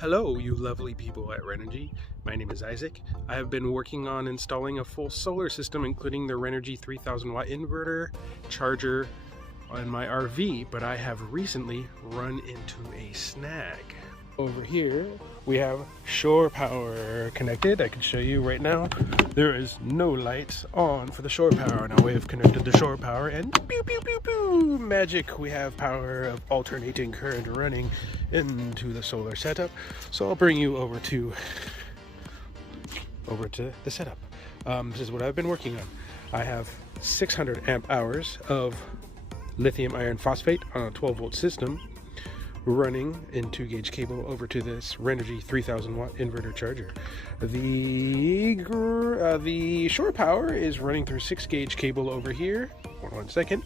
Hello, you lovely people at Renogy. My name is Isaac. I have been working on installing a full solar system, including the Renogy 3000 watt inverter, charger on my RV, but I have recently run into a snag. Over here, we have shore power connected. I can show you right now. There is no lights on for the shore power. Now we have connected the shore power and pew, pew, pew, pew, magic. We have power of alternating current running into the solar setup. So I'll bring you over to the setup. This is what I've been working on. I have 600 amp hours of lithium iron phosphate on a 12 volt system, running in 2-gauge cable over to this Renogy 3000 watt inverter charger. The shore power is running through 6-gauge cable over here. Hold on 1 second.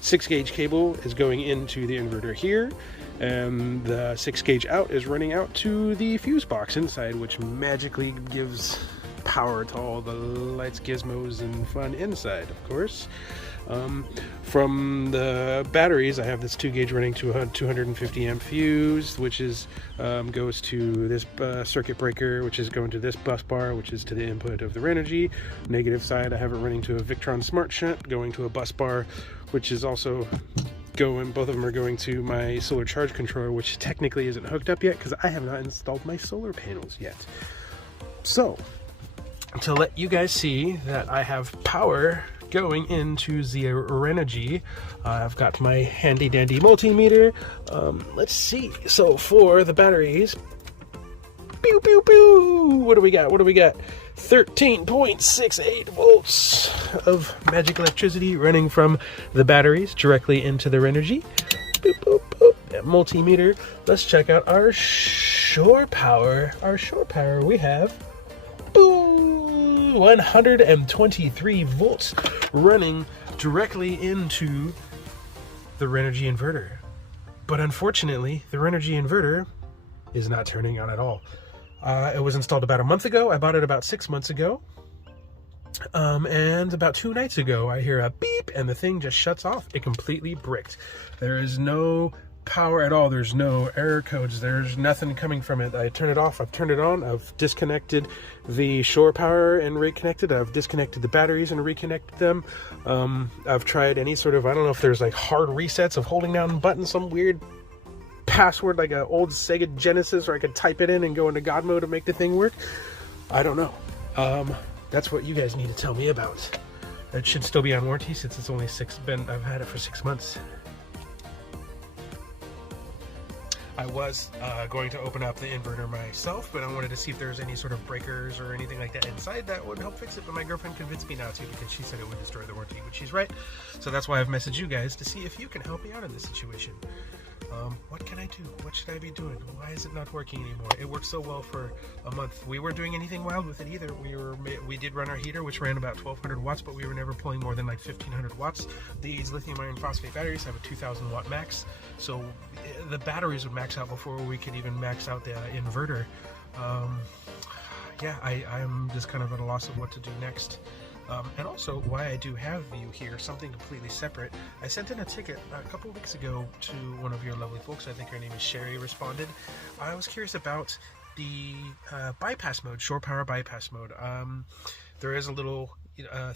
6-gauge cable is going into the inverter here, and the 6-gauge out is running out to the fuse box inside, which magically gives power to all the lights, gizmos, and fun inside, of course. From the batteries, I have this 2-gauge running to a 250 amp fuse, which is goes to this circuit breaker, which is going to this bus bar, which is to the input of the Renogy. Negative side, I have it running to a Victron smart shunt, going to a bus bar, which is also going, both of them are going to my solar charge controller, which technically isn't hooked up yet because I have not installed my solar panels yet. So, to let you guys see that I have power going into the Renogy, I've got my handy dandy multimeter. Let's see. So for the batteries, pew pew pew. What do we got? 13.68 volts of magic electricity running from the batteries directly into the Renogy. Boop, boop, boop. That multimeter. Let's check out our shore power. We have 123 volts running directly into the Renogy inverter. But unfortunately, the Renogy inverter is not turning on at all. It was installed about a month ago. I bought it about 6 months ago. And about 2 nights ago, I hear a beep and the thing just shuts off. It completely bricked. There is no power at all. There's no error codes. There's nothing coming from it. I turn it off. I've turned it on. I've disconnected the shore power and reconnected. I've disconnected the batteries and reconnected them. I've tried any sort of, I don't know if there's like hard resets of holding down buttons, some weird password like an old Sega Genesis where I could type it in and go into God mode to make the thing work. I don't know. That's what you guys need to tell me about. It should still be on warranty since it's only I've had it for 6 months. I was going to open up the inverter myself, but I wanted to see if there was any sort of breakers or anything like that inside that would help fix it, but my girlfriend convinced me not to because she said it would destroy the warranty, which she's right. So that's why I've messaged you guys to see if you can help me out in this situation. What can I do? What should I be doing? Why is it not working anymore? It worked so well for a month. We weren't doing anything wild with it either. We did run our heater, which ran about 1200 watts, but we were never pulling more than like 1500 watts. These lithium iron phosphate batteries have a 2000 watt max, so the batteries would max out before we could even max out the inverter. Yeah, I'm just kind of at a loss of what to do next. And also, why I do have you here, something completely separate. I sent in a ticket a couple of weeks ago to one of your lovely folks. I think her name is Sherry, responded. I was curious about the bypass mode, shore power bypass mode. There is a little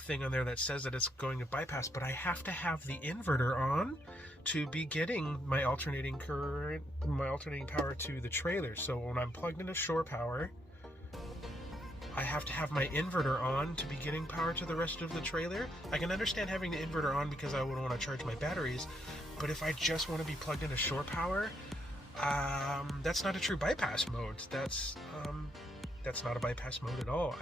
thing on there that says that it's going to bypass, but I have to have the inverter on to be getting my alternating current, my alternating power to the trailer. So when I'm plugged into shore power, I have to have my inverter on to be getting power to the rest of the trailer. I can understand having the inverter on because I would want to charge my batteries, but if I just want to be plugged into shore power, that's not a true bypass mode. That's not a bypass mode at all.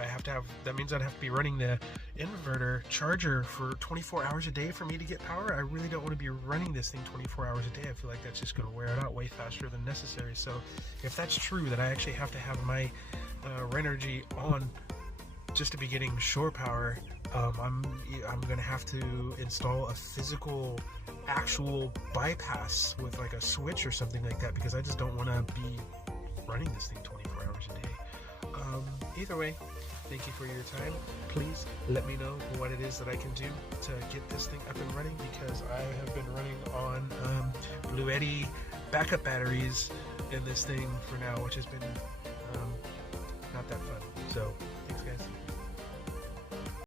That means I'd have to be running the inverter charger for 24 hours a day for me to get power. I really don't want to be running this thing 24 hours a day. I feel like that's just going to wear it out way faster than necessary. So if that's true, that I actually have to have my Renogy on just to be getting shore power, I'm gonna have to install a physical actual bypass with like a switch or something like that, because I just don't want to be running this thing 24 hours a day. Either way, thank you for your time. Please let me know what it is that I can do to get this thing up and running, because I have been running on Blue Eddy backup batteries in this thing for now, which has been not that fun. So